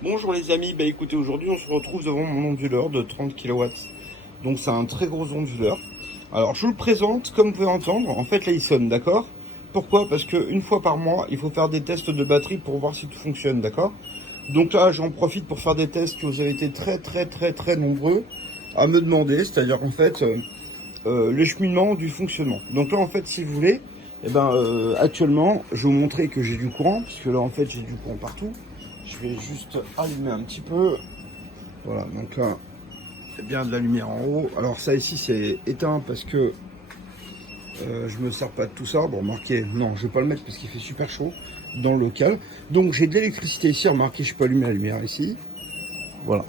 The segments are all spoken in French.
Bonjour les amis, bah écoutez, aujourd'hui on se retrouve devant mon onduleur de 30 kW. Donc c'est un très gros onduleur. Alors je vous le présente, comme vous pouvez entendre, en fait là il sonne, d'accord? Pourquoi? Parce qu'une fois par mois, il faut faire des tests de batterie pour voir si tout fonctionne, d'accord? Donc là j'en profite pour faire des tests que vous avez été très nombreux à me demander, c'est-à-dire en fait le cheminement du fonctionnement. Donc là en fait si vous voulez, actuellement je vais vous montrer que j'ai du courant, puisque là en fait j'ai du courant partout. Je vais juste allumer un petit peu. Voilà, donc là, c'est bien de la lumière en haut. Alors ça ici, c'est éteint parce que je me sers pas de tout ça. Bon, remarquez, non, je vais pas le mettre parce qu'il fait super chaud dans le local. Donc j'ai de l'électricité ici. Remarquez, je peux allumer la lumière ici. Voilà,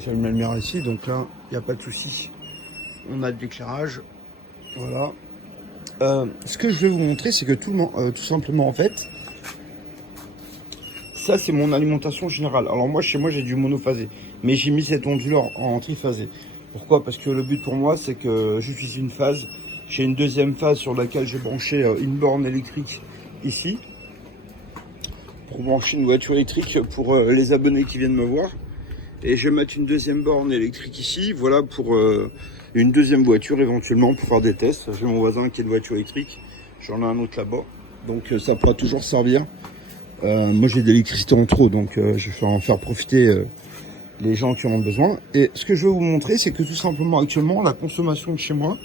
j'allume la lumière ici. Donc là, il n'y a pas de souci. On a de l'éclairage. Voilà. Ce que je vais vous montrer, c'est que tout simplement, en fait, ça, c'est mon alimentation générale. Alors moi, chez moi, j'ai du monophasé. Mais j'ai mis cet onduleur en triphasé. Pourquoi? Parce que le but pour moi, c'est que j'utilise une phase. J'ai une deuxième phase sur laquelle j'ai branché une borne électrique ici. Pour brancher une voiture électrique pour les abonnés qui viennent me voir. Et je vais mettre une deuxième borne électrique ici. Voilà, pour une deuxième voiture éventuellement pour faire des tests. J'ai mon voisin qui a une voiture électrique. J'en ai un autre là-bas. Donc ça pourra toujours servir. Moi j'ai de l'électricité en trop, donc je vais en faire profiter les gens qui en ont besoin. Et ce que je vais vous montrer, c'est que tout simplement actuellement la consommation de chez moi,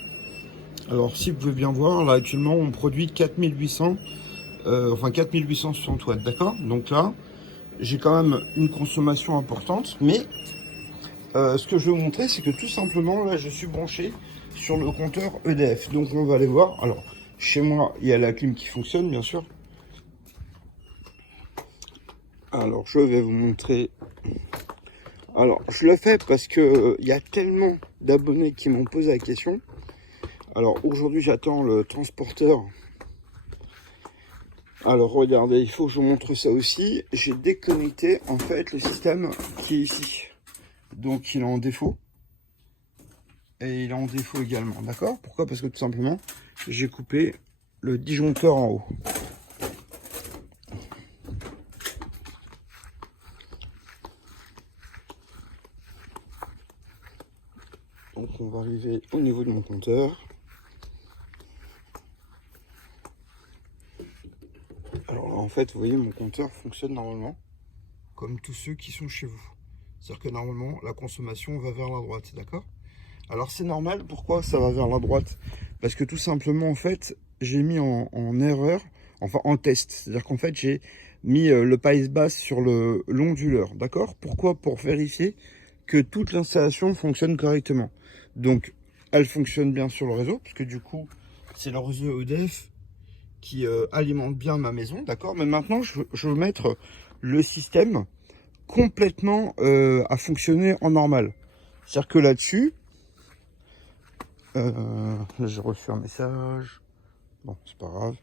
alors si vous pouvez bien voir, là actuellement on produit 4800, 4860 watts, d'accord? Donc là, j'ai quand même une consommation importante, mais ce que je vais vous montrer, c'est que tout simplement là je suis branché sur le compteur EDF. Donc on va aller voir. Alors chez moi, il y a la clim qui fonctionne, bien sûr. Alors je vais vous montrer. Alors je le fais parce que il y a tellement d'abonnés qui m'ont posé la question. Alors aujourd'hui j'attends le transporteur. Alors regardez, il faut que je vous montre ça aussi. J'ai déconnecté en fait le système qui est ici. Donc il est en défaut. Et il est en défaut également, d'accord? Pourquoi? Parce que tout simplement j'ai coupé le disjoncteur en haut. Donc on va arriver au niveau de mon compteur. Alors là, en fait, vous voyez, mon compteur fonctionne normalement comme tous ceux qui sont chez vous. C'est-à-dire que normalement, la consommation va vers la droite, d'accord? Alors c'est normal, pourquoi ça va vers la droite? Parce que tout simplement, en fait, j'ai mis en erreur, enfin en test. C'est-à-dire qu'en fait, j'ai mis le paille basse sur l'onduleur, d'accord? Pourquoi? Pour vérifier que toute l'installation fonctionne correctement. Donc, elle fonctionne bien sur le réseau, puisque du coup, c'est le réseau EDF qui alimente bien ma maison, d'accord? Mais maintenant, je veux mettre le système complètement à fonctionner en normal. C'est-à-dire que là-dessus, là, j'ai reçu un message. Bon, c'est pas grave.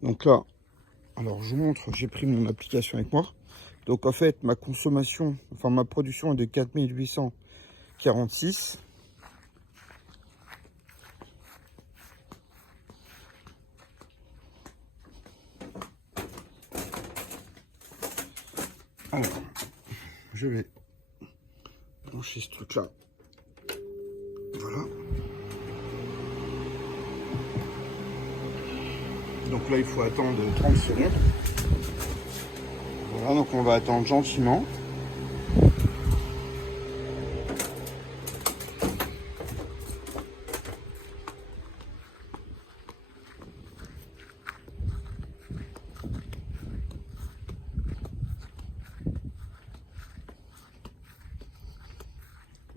Donc là, alors je vous montre, j'ai pris mon application avec moi. Donc en fait, ma consommation, enfin ma production est de 4846. Alors, je vais brancher ce truc-là. Voilà. Donc là, il faut attendre 30 secondes. Voilà, donc on va attendre gentiment.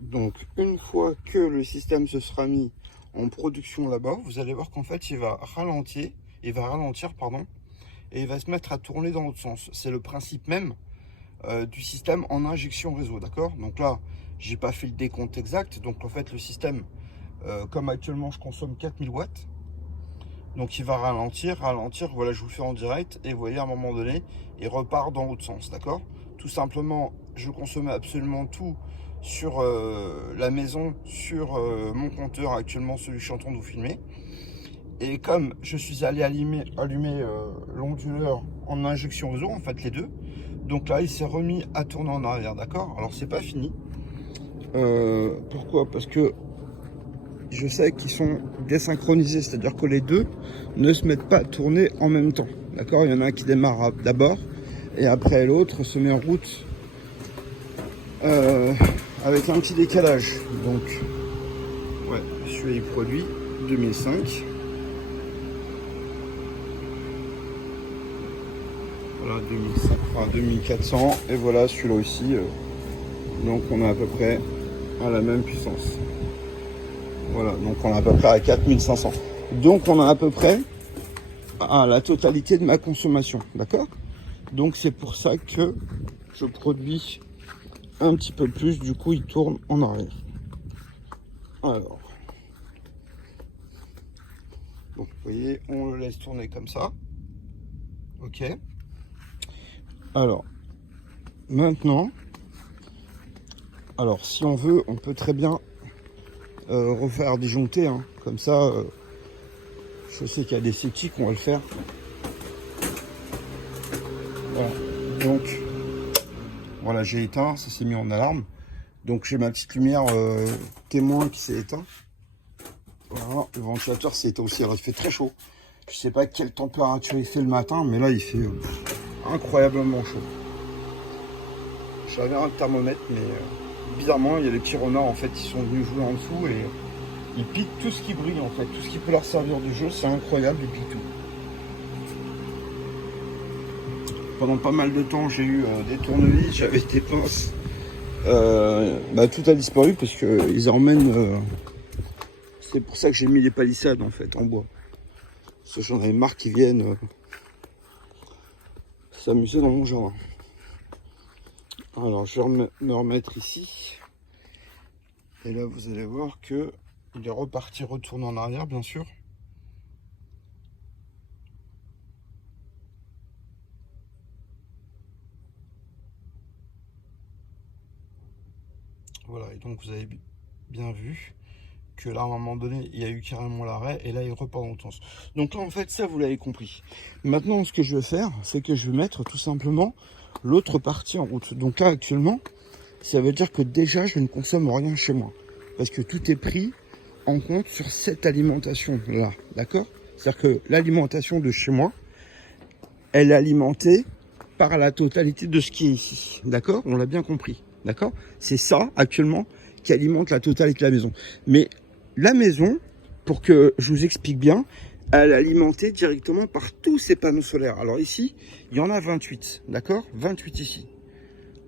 Donc une fois que le système se sera mis en production là-bas, vous allez voir qu'en fait il va ralentir, pardon, et il va se mettre à tourner dans l'autre sens. C'est le principe même du système en injection réseau, d'accord? Donc là, j'ai pas fait le décompte exact, donc en fait le système, comme actuellement je consomme 4000 watts, donc il va ralentir, voilà, je vous le fais en direct, et vous voyez à un moment donné, il repart dans l'autre sens, d'accord? Tout simplement, je consommais absolument tout sur la maison, sur mon compteur actuellement, celui que je suis en train de vous filmer. Et comme je suis allé allumer l'onduleur en injection réseau, en fait les deux, Donc là, il s'est remis à tourner en arrière, d'accord? Alors, c'est pas fini. Pourquoi? Parce que je sais qu'ils sont désynchronisés, c'est-à-dire que les deux ne se mettent pas à tourner en même temps, d'accord? Il y en a un qui démarre d'abord, et après l'autre se met en route avec un petit décalage. Donc, ouais, celui-là, il produit 2005. Voilà, 2005, enfin 2400, et voilà celui-là aussi. Donc on est à peu près à la même puissance. Voilà, donc on est à peu près à 4500. Donc on est à peu près à la totalité de ma consommation, d'accord? Donc c'est pour ça que je produis un petit peu plus, du coup il tourne en arrière. Alors, donc vous voyez, on le laisse tourner comme ça. Ok. Alors, maintenant, alors si on veut, on peut très bien refaire disjoncter, hein. Comme ça, je sais qu'il y a des sceptiques, on va le faire. Voilà. Donc, voilà, j'ai éteint, ça s'est mis en alarme. Donc j'ai ma petite lumière témoin qui s'est éteint. Voilà, le ventilateur s'est éteint aussi, alors il fait très chaud. Je sais pas quelle température il fait le matin, mais là il fait incroyablement chaud. J'avais un thermomètre, mais bizarrement, il y a les petits renards en fait, ils sont venus jouer en dessous et ils piquent tout ce qui brille en fait, tout ce qui peut leur servir de jeu, c'est incroyable, ils piquent tout. Pendant pas mal de temps, j'ai eu des tournevis, j'avais des pinces. Tout a disparu parce que ils emmènent. C'est pour ça que j'ai mis les palissades en fait en bois. Parce que j'en avais marre qu'ils viennent s'amuser dans mon jardin. Alors je vais me remettre ici. Et là vous allez voir que il est reparti retourner en arrière bien sûr. Voilà, et donc vous avez bien vu que là à un moment donné il y a eu carrément l'arrêt et là il repart dans le sens. Donc là en fait ça vous l'avez compris. Maintenant ce que je vais faire c'est que je vais mettre tout simplement l'autre partie en route. Donc là actuellement ça veut dire que déjà je ne consomme rien chez moi parce que tout est pris en compte sur cette alimentation là, d'accord? C'est-à-dire que l'alimentation de chez moi elle est alimentée par la totalité de ce qui est ici, d'accord? On l'a bien compris, d'accord? C'est ça actuellement qui alimente la totalité de la maison. Mais la maison, pour que je vous explique bien, elle est alimentée directement par tous ces panneaux solaires. Alors ici, il y en a 28, d'accord? 28 ici,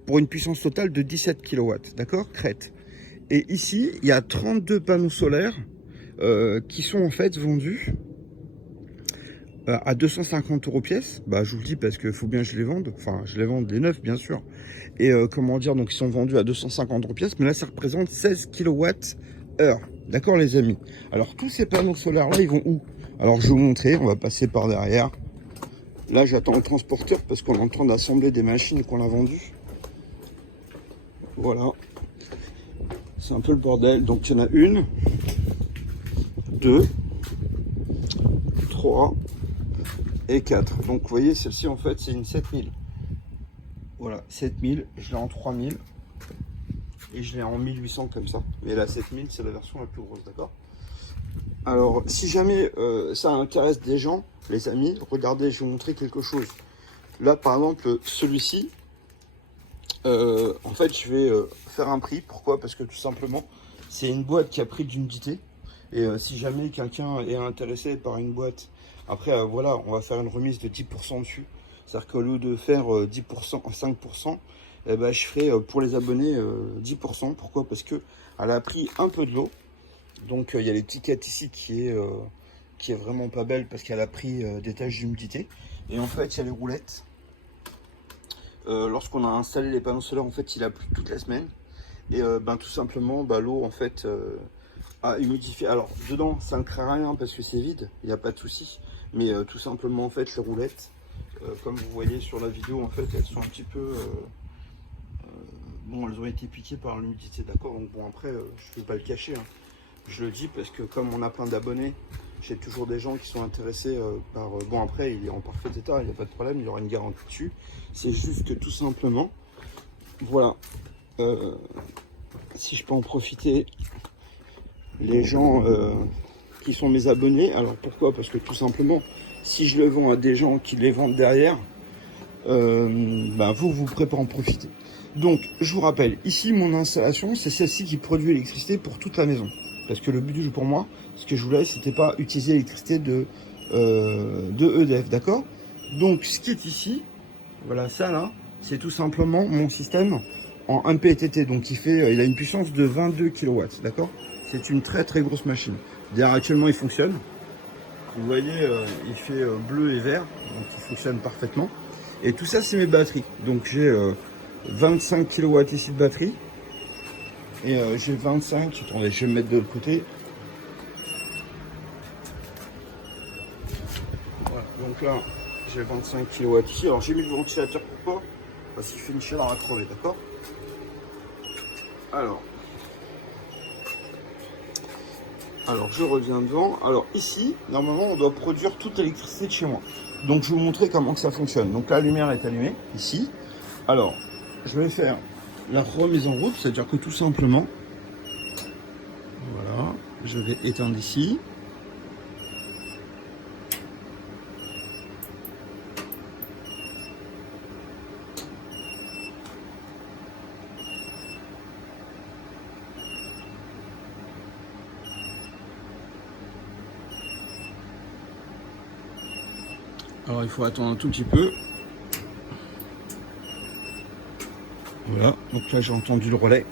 pour une puissance totale de 17 kW, d'accord? Crête. Et ici, il y a 32 panneaux solaires qui sont en fait vendus à 250 € pièce. Bah, je vous le dis parce qu'il faut bien que je les vende. Enfin, je les vends les neufs, bien sûr. Et comment dire, donc ils sont vendus à 250 € pièce, mais là ça représente 16 kWh. D'accord les amis? Alors tous ces panneaux solaires là, ils vont où? Alors je vais vous montrer, on va passer par derrière. Là j'attends le transporteur parce qu'on est en train d'assembler des machines qu'on a vendues. Voilà. C'est un peu le bordel. Donc il y en a une, deux, trois et quatre. Donc vous voyez, celle-ci en fait c'est une 7000. Voilà, 7000, je l'ai en 3000 et je l'ai en 1800 comme ça. Mais la 7000, c'est la version la plus grosse, d'accord? Alors, si jamais ça intéresse des gens, les amis, regardez, je vais vous montrer quelque chose. Là, par exemple, celui-ci, en fait, je vais faire un prix. Pourquoi? Parce que tout simplement, c'est une boîte qui a pris d'unité. Et si jamais quelqu'un est intéressé par une boîte, après, voilà, on va faire une remise de 10% dessus. C'est-à-dire qu'au lieu de faire 10%, 5%, eh ben, je ferai pour les abonnés 10%. Pourquoi? Parce que elle a pris un peu de l'eau. Donc il y a l'étiquette ici qui est vraiment pas belle parce qu'elle a pris des taches d'humidité. Et en fait, il y a les roulettes. Lorsqu'on a installé les panneaux solaires, en fait, il a plu toute la semaine. Et tout simplement, l'eau, en fait, a humidifié. Alors, dedans, ça ne craint rien parce que c'est vide, il n'y a pas de souci. Mais tout simplement, en fait, les roulettes, comme vous voyez sur la vidéo, en fait, elles sont un petit peu... bon, elles ont été piquées par l'humidité, d'accord? Donc bon, après, je ne vais pas le cacher, hein. Je le dis parce que comme on a plein d'abonnés J'ai toujours des gens qui sont intéressés par... bon, après, il est en parfait état, il n'y a pas de problème, il y aura une garantie dessus. C'est juste que tout simplement, voilà, si je peux en profiter, les gens qui sont mes abonnés, alors pourquoi? Parce que tout simplement, si je le vends à des gens qui les vendent derrière, vous pourrez pas en profiter. Donc, je vous rappelle, ici, mon installation, c'est celle-ci qui produit l'électricité pour toute la maison. Parce que le but du jeu pour moi, ce que je voulais, c'était pas utiliser l'électricité de EDF, d'accord? Donc, ce qui est ici, voilà, ça là, c'est tout simplement mon système en MPPT. Donc, il a une puissance de 22 kW, d'accord? C'est une très très grosse machine. D'ailleurs, actuellement, il fonctionne. Vous voyez, il fait bleu et vert, donc il fonctionne parfaitement. Et tout ça, c'est mes batteries. Donc, j'ai 25 kW ici de batterie. Et j'ai 25, attendez, je vais me mettre de l'autre côté. Voilà, donc là, j'ai 25 kW ici. Alors, j'ai mis le ventilateur, pourquoi? Parce qu'il fait une chaleur à crever, d'accord? Alors, je reviens devant. Alors, ici, normalement, on doit produire toute l'électricité de chez moi. Donc, je vais vous montrer comment que ça fonctionne. Donc, la lumière est allumée, ici. Alors, je vais faire la remise en route, c'est-à-dire que tout simplement, voilà, je vais éteindre ici. Alors, il faut attendre un tout petit peu. Voilà, donc là, j'ai entendu le relais.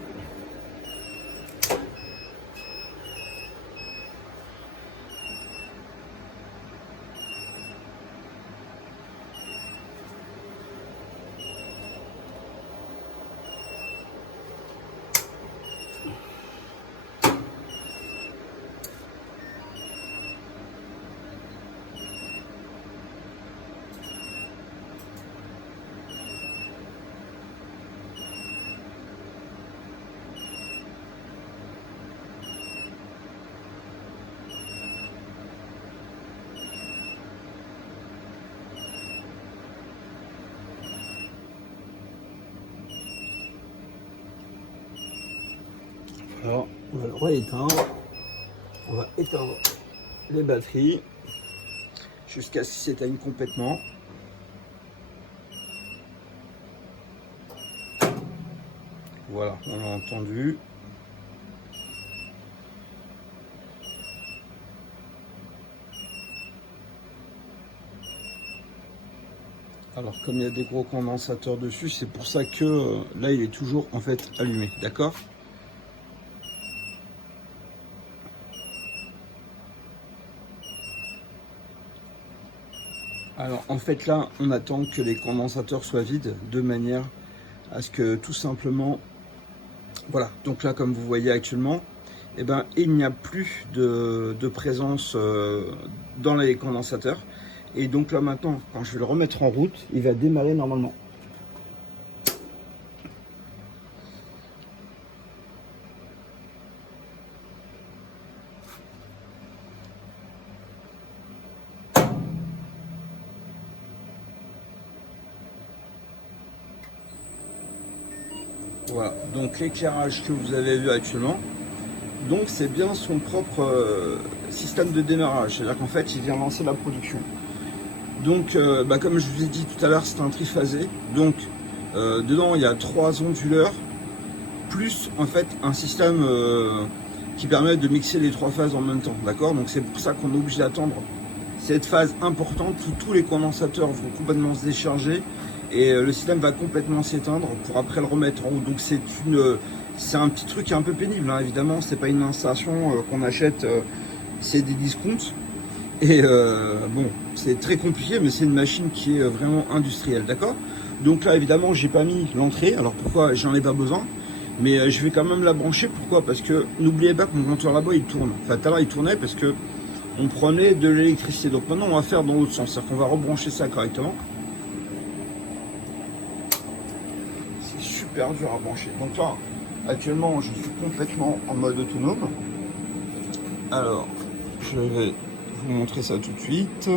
Alors, on va le rééteindre. On va éteindre les batteries jusqu'à ce qu'ils s'éteignent complètement. Voilà, on l'a entendu. Alors, comme il y a des gros condensateurs dessus, c'est pour ça que là, il est toujours en fait allumé, d'accord? Alors en fait là, on attend que les condensateurs soient vides de manière à ce que tout simplement, voilà, donc là comme vous voyez actuellement, eh ben, il n'y a plus de présence dans les condensateurs. Et donc là maintenant, quand je vais le remettre en route, il va démarrer normalement. Voilà, donc l'éclairage que vous avez vu actuellement, donc c'est bien son propre système de démarrage, c'est-à-dire qu'en fait il vient lancer la production. Donc comme je vous ai dit tout à l'heure, c'est un triphasé, donc dedans il y a 3 onduleurs, plus en fait un système qui permet de mixer les 3 phases en même temps, d'accord? Donc c'est pour ça qu'on est obligé d'attendre cette phase importante où tous les condensateurs vont complètement se décharger et le système va complètement s'éteindre pour après le remettre en route. Donc c'est un petit truc un peu pénible, hein. Évidemment c'est pas une installation qu'on achète, c'est des discounts et bon c'est très compliqué, mais c'est une machine qui est vraiment industrielle, d'accord? Donc là évidemment j'ai pas mis l'entrée, alors pourquoi? J'en ai pas besoin, mais je vais quand même la brancher. Pourquoi? Parce que n'oubliez pas que mon compteur là-bas il tourne, enfin tout à l'heure il tournait parce que on prenait de l'électricité. Donc maintenant on va faire dans l'autre sens, c'est-à-dire qu'on va rebrancher ça correctement. C'est super dur à brancher. Donc là actuellement je suis complètement en mode autonome. Alors je vais vous montrer ça tout de suite.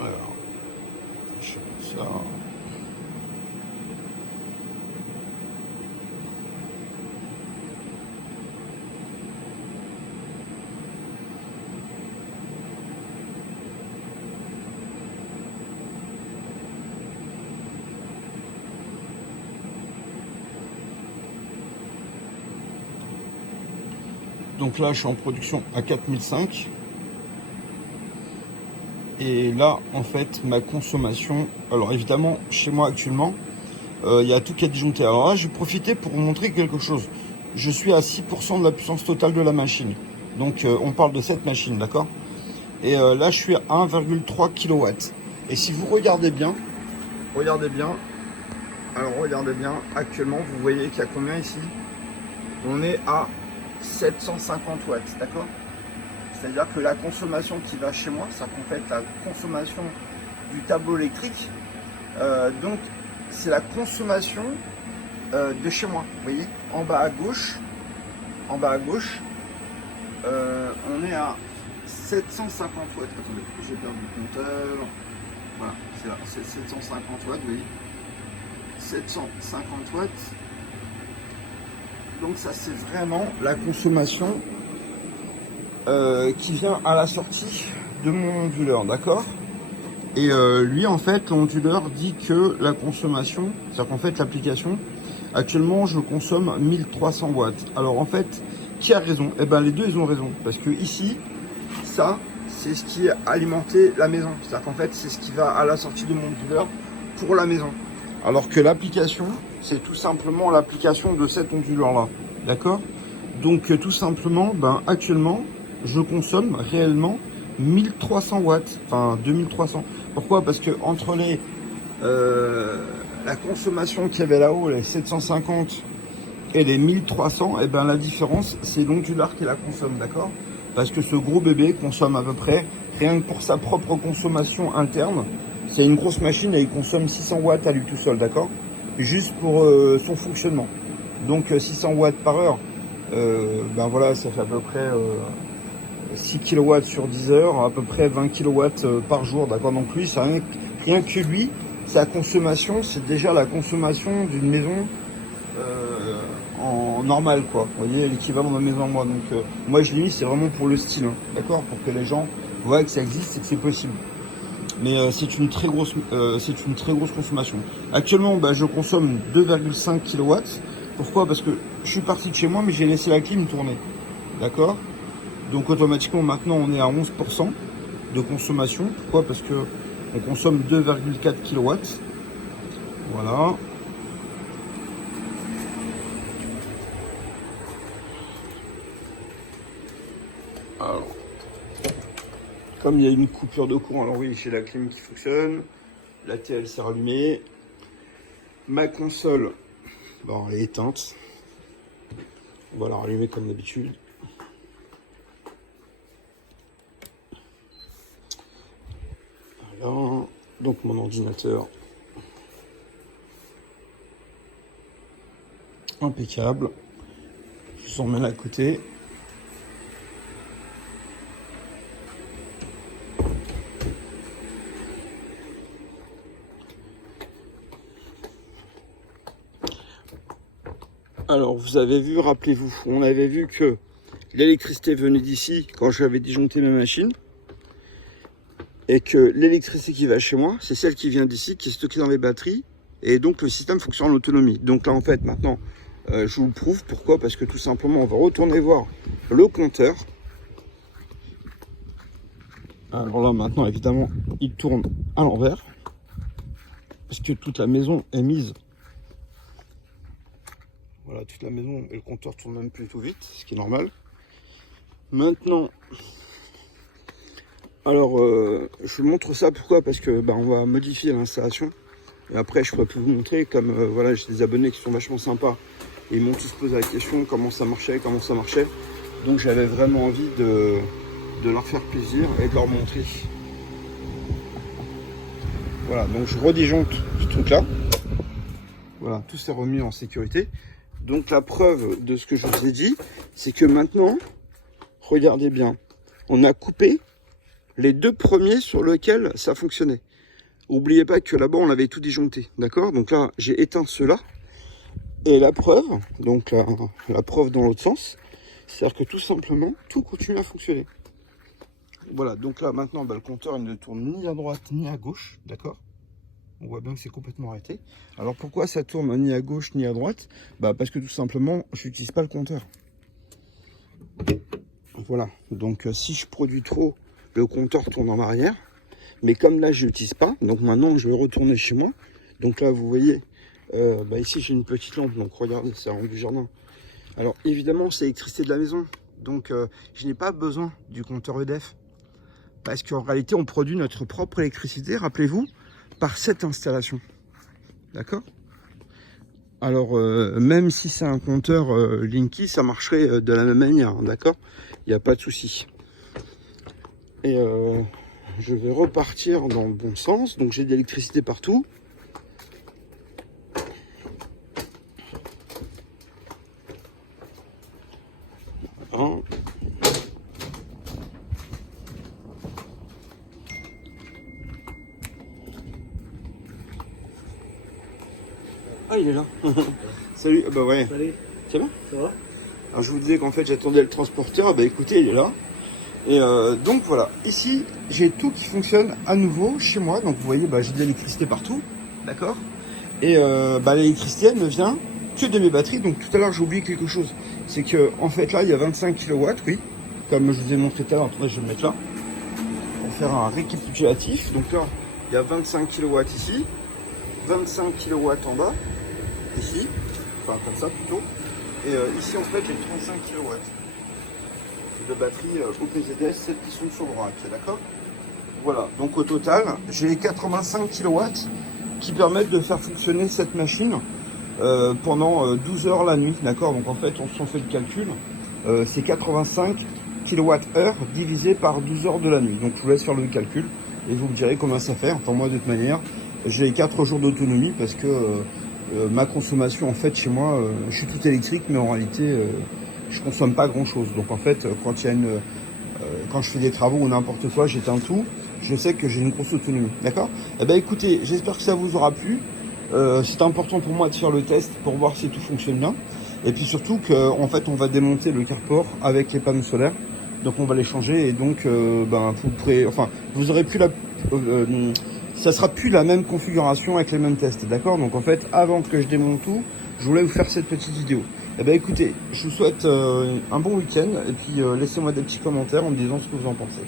Alors, je fais ça. Donc là, je suis en production à 4005. Et là, en fait, ma consommation... Alors évidemment, chez moi actuellement, il y a tout qui est disjoncté. Alors là, je vais profiter pour vous montrer quelque chose. Je suis à 6% de la puissance totale de la machine. Donc on parle de cette machine, d'accord? Et là, je suis à 1,3 kW. Et si vous regardez bien, alors regardez bien, actuellement, vous voyez qu'il y a combien ici? On est à 750 watts, d'accord? C'est-à-dire que la consommation qui va chez moi, ça complète la consommation du tableau électrique. Donc, c'est la consommation de chez moi. Vous voyez, en bas à gauche, on est à 750 watts. Attendez, j'ai perdu le compteur. Voilà, c'est là, c'est 750 watts, vous voyez. 750 watts. Donc ça, c'est vraiment la consommation qui vient à la sortie de mon onduleur, d'accord? Et lui, en fait, l'onduleur dit que la consommation, c'est-à-dire qu'en fait, l'application, actuellement, je consomme 1300 watts. Alors, en fait, qui a raison? Eh ben, les deux, ils ont raison. Parce que ici, ça, c'est ce qui a alimenté la maison. C'est-à-dire qu'en fait, c'est ce qui va à la sortie de mon onduleur pour la maison. Alors que l'application, c'est tout simplement l'application de cet onduleur-là. D'accord? Donc, tout simplement, ben, actuellement, je consomme réellement 1300 watts. Enfin, 2300. Pourquoi? Parce que entre la consommation qu'il y avait là-haut, les 750 et les 1300, et ben la différence, c'est l'onduleur qui la consomme, d'accord? Parce que ce gros bébé consomme à peu près, rien que pour sa propre consommation interne, c'est une grosse machine et il consomme 600 watts à lui tout seul, d'accord? Juste pour son fonctionnement. Donc 600 watts par heure, ben voilà, ça fait à peu près 6 kW sur 10 heures, à peu près 20 kW par jour, d'accord? Donc lui, ça, rien que lui, sa consommation, c'est déjà la consommation d'une maison en normal, quoi. Vous voyez, l'équivalent de ma maison à moi. Donc moi, je l'ai mis, c'est vraiment pour le style, hein, d'accord? Pour que les gens voient que ça existe et que c'est possible. Mais c'est une très grosse consommation. Actuellement, bah, je consomme 2,5 kW. Pourquoi? Parce que je suis parti de chez moi, mais j'ai laissé la clim tourner, d'accord? Donc automatiquement, maintenant, on est à 11% de consommation. Pourquoi? Parce que on consomme 2,4 kW. Voilà. Alors, comme il y a une coupure de courant, alors oui, j'ai la clim qui fonctionne. La TL s'est rallumée. Ma console, bon, elle est éteinte. On va la rallumer comme d'habitude. Voilà. Donc mon ordinateur. Impeccable. Je vous emmène à côté. Alors vous avez vu, rappelez-vous, on avait vu que l'électricité venait d'ici quand j'avais disjoncté ma machine. Et que l'électricité qui va chez moi, c'est celle qui vient d'ici, qui est stockée dans les batteries. Et donc le système fonctionne en autonomie. Donc là en fait maintenant, je vous le prouve. Pourquoi? Parce que tout simplement, on va retourner voir le compteur. Alors là maintenant, évidemment, il tourne à l'envers. Parce que toute la maison est mise. Voilà, toute la maison et le compteur tourne même plutôt vite, ce qui est normal. Maintenant, alors je vous montre ça, pourquoi? Parce que on va modifier l'installation. Et après, je pourrais plus vous montrer, comme voilà, j'ai des abonnés qui sont vachement sympas. Et ils m'ont tous posé la question, comment ça marchait. Donc j'avais vraiment envie de leur faire plaisir et de leur montrer. Voilà, donc je redisjoncte ce truc là. Voilà, tout s'est remis en sécurité. Donc la preuve de ce que je vous ai dit, c'est que maintenant, regardez bien, on a coupé les deux premiers sur lesquels ça fonctionnait. N'oubliez pas que là-bas, on avait tout disjoncté, d'accord? Donc là, j'ai éteint ceux-là. Et la preuve, donc la preuve dans l'autre sens, c'est-à-dire que tout simplement, tout continue à fonctionner. Voilà, donc là, maintenant, le compteur il ne tourne ni à droite ni à gauche, d'accord? On voit bien que c'est complètement arrêté. Alors pourquoi ça tourne ni à gauche ni à droite? Parce que tout simplement, je n'utilise pas le compteur. Voilà, donc si je produis trop, le compteur tourne en arrière. Mais comme là, je n'utilise pas, donc maintenant, je vais retourner chez moi. Donc là, vous voyez, ici, j'ai une petite lampe. Donc regardez, c'est la lampe du jardin. Alors évidemment, c'est l'électricité de la maison. Donc je n'ai pas besoin du compteur EDF. Parce qu'en réalité, on produit notre propre électricité, rappelez-vous, par cette installation. D'accord? Alors, même si c'est un compteur Linky, ça marcherait de la même manière, hein, d'accord? Il n'y a pas de souci. Et je vais repartir dans le bon sens. Donc, j'ai de l'électricité partout. Hein? Ah, il est là. Salut. Bah ouais. Salut. Ça va? Ça va? Alors, je vous disais qu'en fait, j'attendais le transporteur. Bah écoutez, il est là. Et donc voilà, ici j'ai tout qui fonctionne à nouveau chez moi. Donc vous voyez, j'ai de l'électricité partout, d'accord. Et l'électricité elle ne vient que de mes batteries. Donc tout à l'heure j'ai oublié quelque chose, c'est que en fait là il y a 25 kW, oui, comme je vous ai montré tout à l'heure. Attendez, je vais le mettre là pour faire un récapitulatif. Donc là il y a 25 kW ici, 25 kW en bas, ici, enfin comme ça plutôt. Et ici en fait j'ai 35 kW. De batterie OPZS, celles qui sont sur le rack, d'accord? Voilà, donc au total, j'ai 85 kW qui permettent de faire fonctionner cette machine pendant 12 heures la nuit, d'accord? Donc en fait, on s'en fait le calcul, c'est 85 kWh divisé par 12 heures de la nuit. Donc je vous laisse faire le calcul et vous me direz combien ça fait. Enfin moi, de toute manière, j'ai 4 jours d'autonomie parce que ma consommation, en fait, chez moi, je suis tout électrique, mais en réalité... je consomme pas grand chose. Donc en fait, quand je fais des travaux ou n'importe quoi, j'éteins tout. Je sais que j'ai une grosse autonomie. D'accord? Écoutez, j'espère que ça vous aura plu. C'est important pour moi de faire le test pour voir si tout fonctionne bien. Et puis surtout qu'en fait, on va démonter le carport avec les panneaux solaires. Donc on va les changer et donc vous pourrez, vous aurez plus ça sera plus la même configuration avec les mêmes tests. D'accord? Donc en fait, avant que je démonte tout, je voulais vous faire cette petite vidéo. Écoutez, je vous souhaite un bon week-end et puis laissez-moi des petits commentaires en me disant ce que vous en pensez.